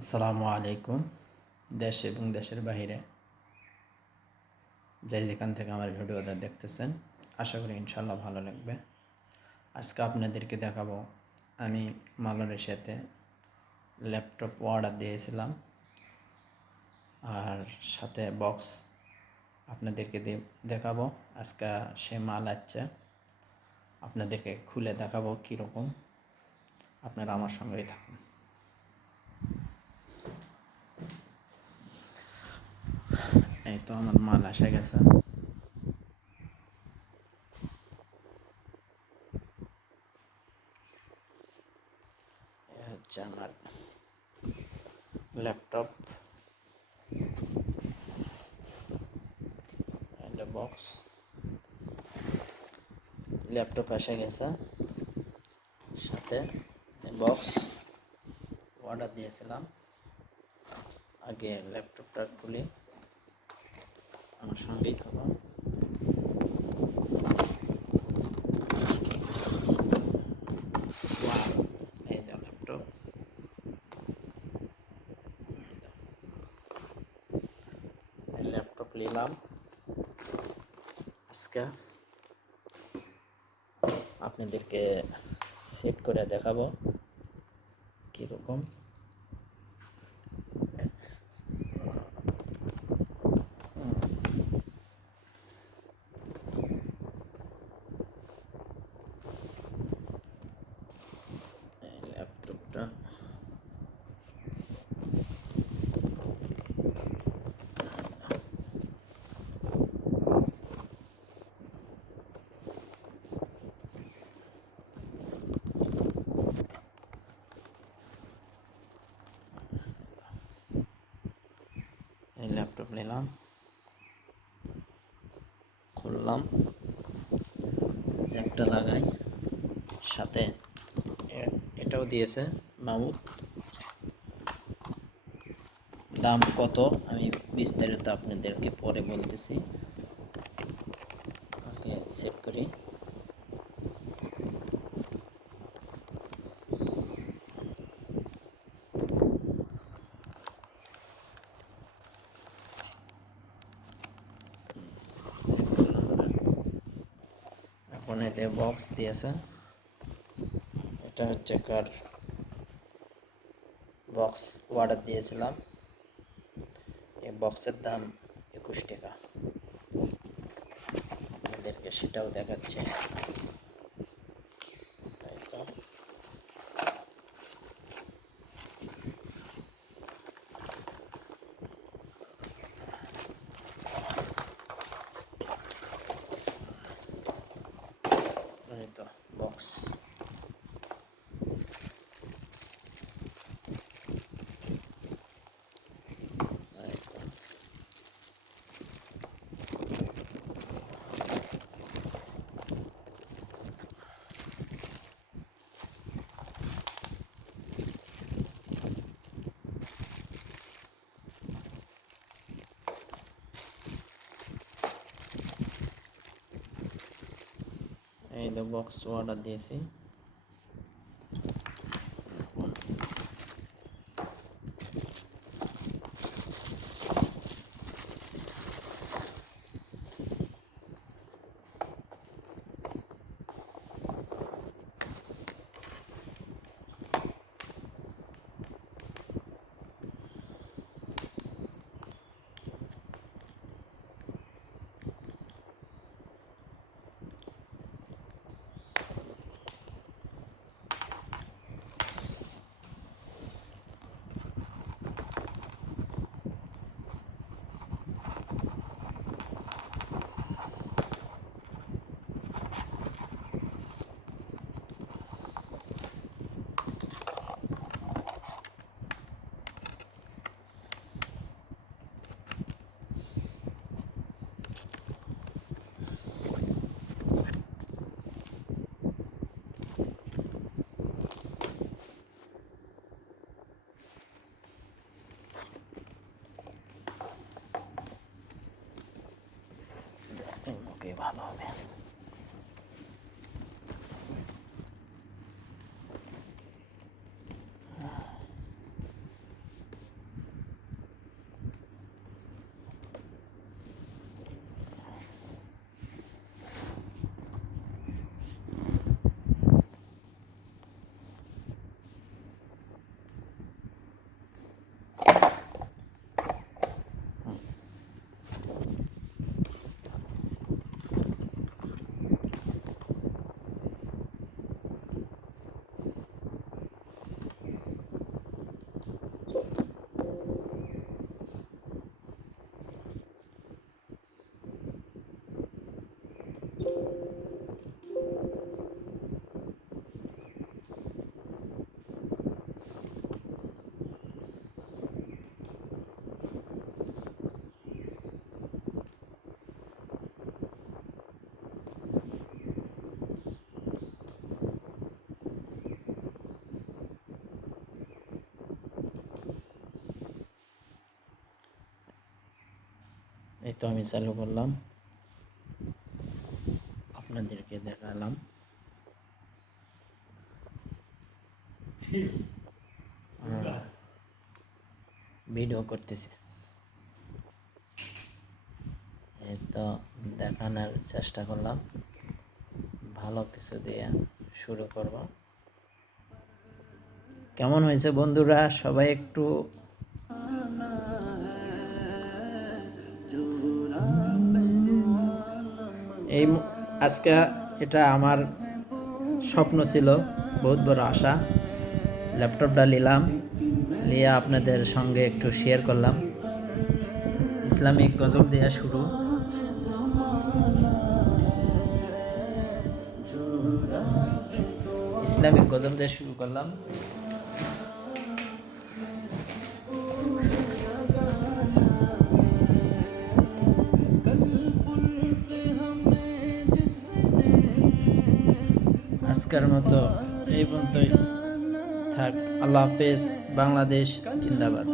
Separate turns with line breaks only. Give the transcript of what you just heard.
আসসালামু আলাইকুম, দেশ এবং দেশের বাইরে যে যেখান থেকে আমার ভিডিওটা দেখতেছেন, আশা করি ইনশাল্লাহ ভালো লাগবে। আজকে আপনাদেরকে দেখাবো, আমি মালয়েশিয়াতে ল্যাপটপ অর্ডার দিয়েছিলাম। আর সাথে বক্স আপনাদেরকে দেখাবো, আজকে সে মাল আছে আপনাদেরকে খুলে দেখাবো কীরকম। আপনারা আমার সঙ্গেই থাকুন। এই তো আমার মাল এসে গেছে। আমার ল্যাপটপ। বক্স ল্যাপটপ এসে গেছে। সাথে বক্স অর্ডার দিয়েছিলাম। আগে ল্যাপটপটা খুলি। আমার সঙ্গেই থাকো। ল্যাপটপ আজকে আপনাদেরকে সেট করে দেখাবো কীরকম এই ল্যাপটপটা এই ল্যাপটপ নিলাম। খুললাম। জ্যাকটা লাগাই। সাথে এটাও দিয়েছে মামুদ। দাম কত? আমি বিস্তারিত আপনাদেরকে পরে বলতেছি। ওকে সেট করি। এতে বক্স দিয়েছে। এটা হচ্ছে কার বক্স অর্ডার দিয়েছিলাম। এই বক্সের দাম একুশ টাকা। আপনাদেরকে সেটাও দেখাচ্ছে এই তো। এই তো বক্স এই তো। এই তো বক্স অর্ডার দিয়েছি। Balo. এই তো আমি চালু করলাম। আপনাদেরকে দেখালাম। হ্যাঁ। ভিডিও করতেছে। এই তো দেখানোর চেষ্টা করলাম। ভালো কিছু দিয়ে শুরু করব। কেমন হয়েছে বন্ধুরা? সবাই একটু এই আজকে এটা আমার স্বপ্ন ছিল, বহুত বড় আশা। ল্যাপটপটা নিলাম, নিয়ে আপনাদের সঙ্গে একটু শেয়ার করলাম। ইসলামিক গজল দেওয়া শুরু। ইসলামিক গজল দিয়ে শুরু করলাম। আজকের মতো এই পর্যন্তই। থাক আল্লাহ হাফেজ বাংলাদেশ জিন্দাবাদ।